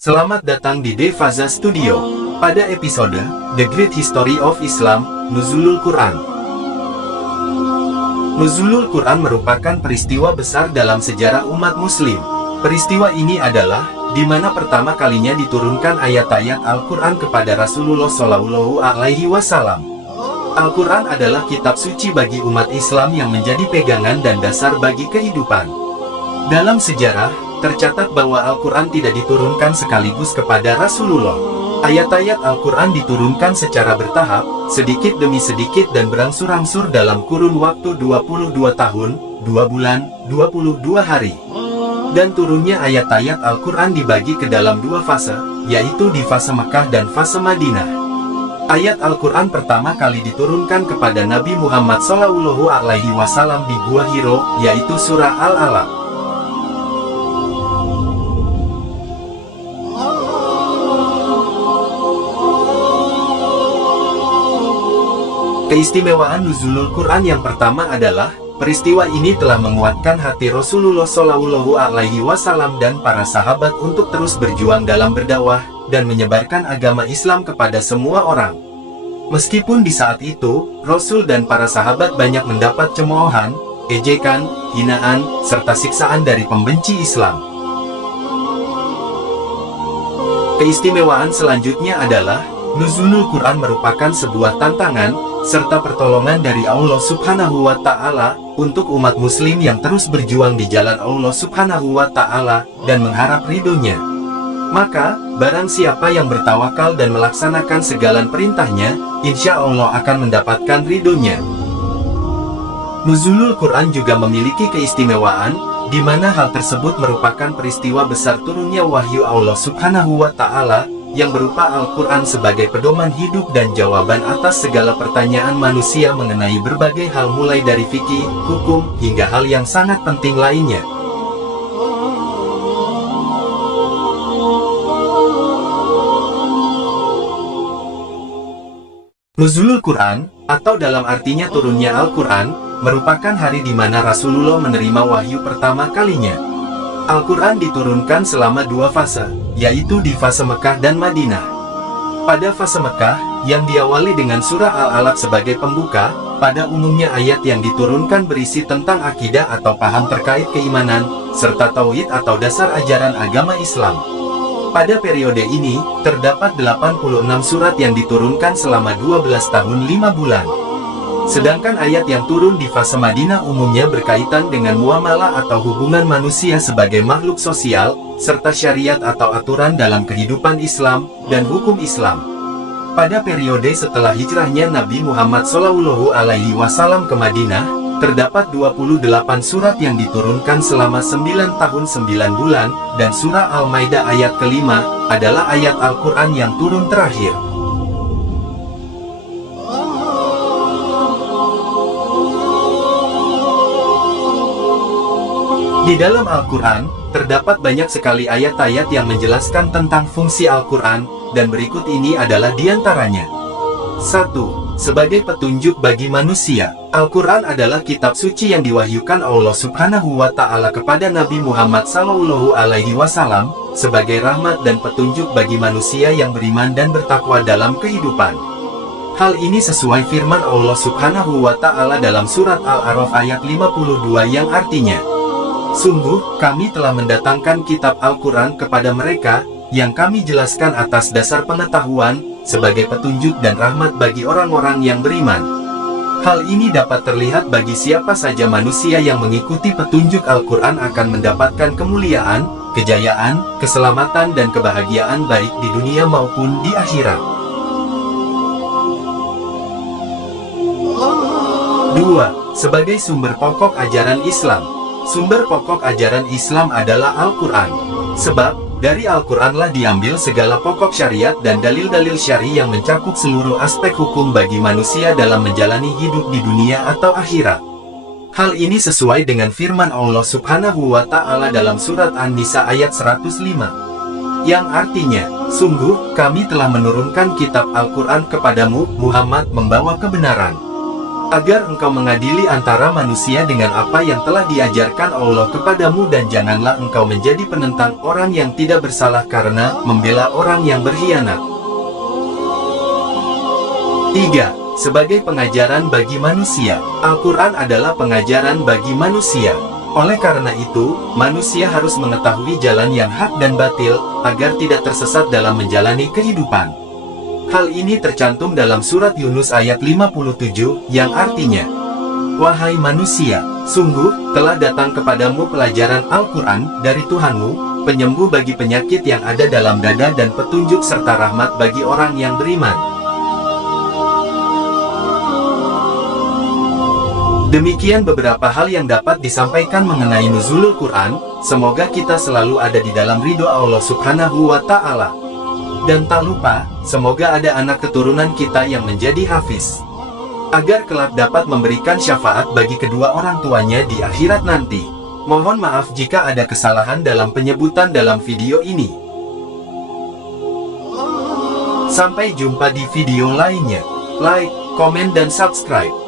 Selamat datang di Devaza Studio. Pada episode The Great History of Islam, Nuzulul Quran. Nuzulul Quran merupakan peristiwa besar dalam sejarah umat muslim. Peristiwa ini adalah di mana pertama kalinya diturunkan ayat-ayat Al-Quran kepada Rasulullah Shallallahu Alaihi Wasallam. Al-Quran adalah kitab suci bagi umat Islam yang menjadi pegangan dan dasar bagi kehidupan. Dalam sejarah, tercatat bahwa Al-Quran tidak diturunkan sekaligus kepada Rasulullah. Ayat-ayat Al-Quran diturunkan secara bertahap, sedikit demi sedikit dan berangsur-angsur dalam kurun waktu 22 tahun, 2 bulan, 22 hari. Dan turunnya ayat-ayat Al-Quran dibagi ke dalam dua fase, yaitu di fase Mekah dan fase Madinah. Ayat Al-Quran pertama kali diturunkan kepada Nabi Muhammad SAW di Gua Hiro, yaitu surah Al-Alaq. Keistimewaan Nuzulul Quran yang pertama adalah, peristiwa ini telah menguatkan hati Rasulullah Shallallahu Alaihi Wasallam dan para sahabat untuk terus berjuang dalam berdakwah, dan menyebarkan agama Islam kepada semua orang. Meskipun di saat itu, Rasul dan para sahabat banyak mendapat cemoohan, ejekan, hinaan, serta siksaan dari pembenci Islam. Keistimewaan selanjutnya adalah, Nuzulul Quran merupakan sebuah tantangan, serta pertolongan dari Allah Subhanahu wa Ta'ala, untuk umat muslim yang terus berjuang di jalan Allah Subhanahu wa Ta'ala, dan mengharap ridhonya. Maka, barang siapa yang bertawakal dan melaksanakan segala perintahnya, insya Allah akan mendapatkan ridhonya. Nuzulul Quran juga memiliki keistimewaan, di mana hal tersebut merupakan peristiwa besar turunnya wahyu Allah Subhanahu wa Ta'ala, yang berupa Al-Quran sebagai pedoman hidup dan jawaban atas segala pertanyaan manusia mengenai berbagai hal mulai dari fikih, hukum, hingga hal yang sangat penting lainnya. Nuzulul Quran, atau dalam artinya turunnya Al-Quran, merupakan hari di mana Rasulullah menerima wahyu pertama kalinya. Al-Quran diturunkan selama dua fase, yaitu di fase Mekah dan Madinah. Pada fase Mekah, yang diawali dengan surah Al-Alaq sebagai pembuka, pada umumnya ayat yang diturunkan berisi tentang akidah atau paham terkait keimanan, serta tauhid atau dasar ajaran agama Islam. Pada periode ini, terdapat 86 surat yang diturunkan selama 12 tahun 5 bulan. Sedangkan ayat yang turun di fase Madinah umumnya berkaitan dengan muamalah atau hubungan manusia sebagai makhluk sosial, serta syariat atau aturan dalam kehidupan Islam, dan hukum Islam. Pada periode setelah hijrahnya Nabi Muhammad SAW ke Madinah, terdapat 28 surat yang diturunkan selama 9 tahun 9 bulan, dan surah Al-Maidah ayat kelima, adalah ayat Al-Quran yang turun terakhir. Di dalam Al-Quran, terdapat banyak sekali ayat-ayat yang menjelaskan tentang fungsi Al-Quran, dan berikut ini adalah diantaranya. 1. Sebagai petunjuk bagi manusia, Al-Quran adalah kitab suci yang diwahyukan Allah Subhanahu wa Ta'ala kepada Nabi Muhammad SAW, sebagai rahmat dan petunjuk bagi manusia yang beriman dan bertakwa dalam kehidupan. Hal ini sesuai firman Allah Subhanahu wa Ta'ala dalam surat Al-A'raf ayat 52 yang artinya, sungguh, kami telah mendatangkan kitab Al-Quran kepada mereka, yang kami jelaskan atas dasar pengetahuan, sebagai petunjuk dan rahmat bagi orang-orang yang beriman. Hal ini dapat terlihat bagi siapa saja manusia yang mengikuti petunjuk Al-Quran akan mendapatkan kemuliaan, kejayaan, keselamatan dan kebahagiaan baik di dunia maupun di akhirat. 2. Sebagai sumber pokok ajaran Islam. Sumber pokok ajaran Islam adalah Al-Quran. Sebab, dari Al-Quranlah diambil segala pokok syariat dan dalil-dalil syari yang mencakup seluruh aspek hukum bagi manusia dalam menjalani hidup di dunia atau akhirat. Hal ini sesuai dengan firman Allah Subhanahu wa Ta'ala dalam surat An-Nisa ayat 105. Yang artinya, sungguh, kami telah menurunkan kitab Al-Quran kepadamu, Muhammad, membawa kebenaran. agar engkau mengadili antara manusia dengan apa yang telah diajarkan Allah kepadamu, dan janganlah engkau menjadi penentang orang yang tidak bersalah karena membela orang yang berkhianat. 3. Sebagai pengajaran bagi manusia. Al-Quran adalah pengajaran bagi manusia. Oleh karena itu, manusia harus mengetahui jalan yang hak dan batil, agar tidak tersesat dalam menjalani kehidupan. Hal ini tercantum dalam surat Yunus ayat 57, yang artinya, "Wahai manusia, sungguh, telah datang kepadamu pelajaran Al-Quran dari Tuhanmu, penyembuh bagi penyakit yang ada dalam dada dan petunjuk serta rahmat bagi orang yang beriman." Demikian beberapa hal yang dapat disampaikan mengenai nuzulul Quran. Semoga kita selalu ada di dalam ridho Allah Subhanahu wa Ta'ala. Dan tak lupa, semoga ada anak keturunan kita yang menjadi hafiz, agar kelak dapat memberikan syafaat bagi kedua orang tuanya di akhirat nanti. Mohon maaf jika ada kesalahan dalam penyebutan dalam video ini. Sampai jumpa di video lainnya. Like, komen, dan subscribe.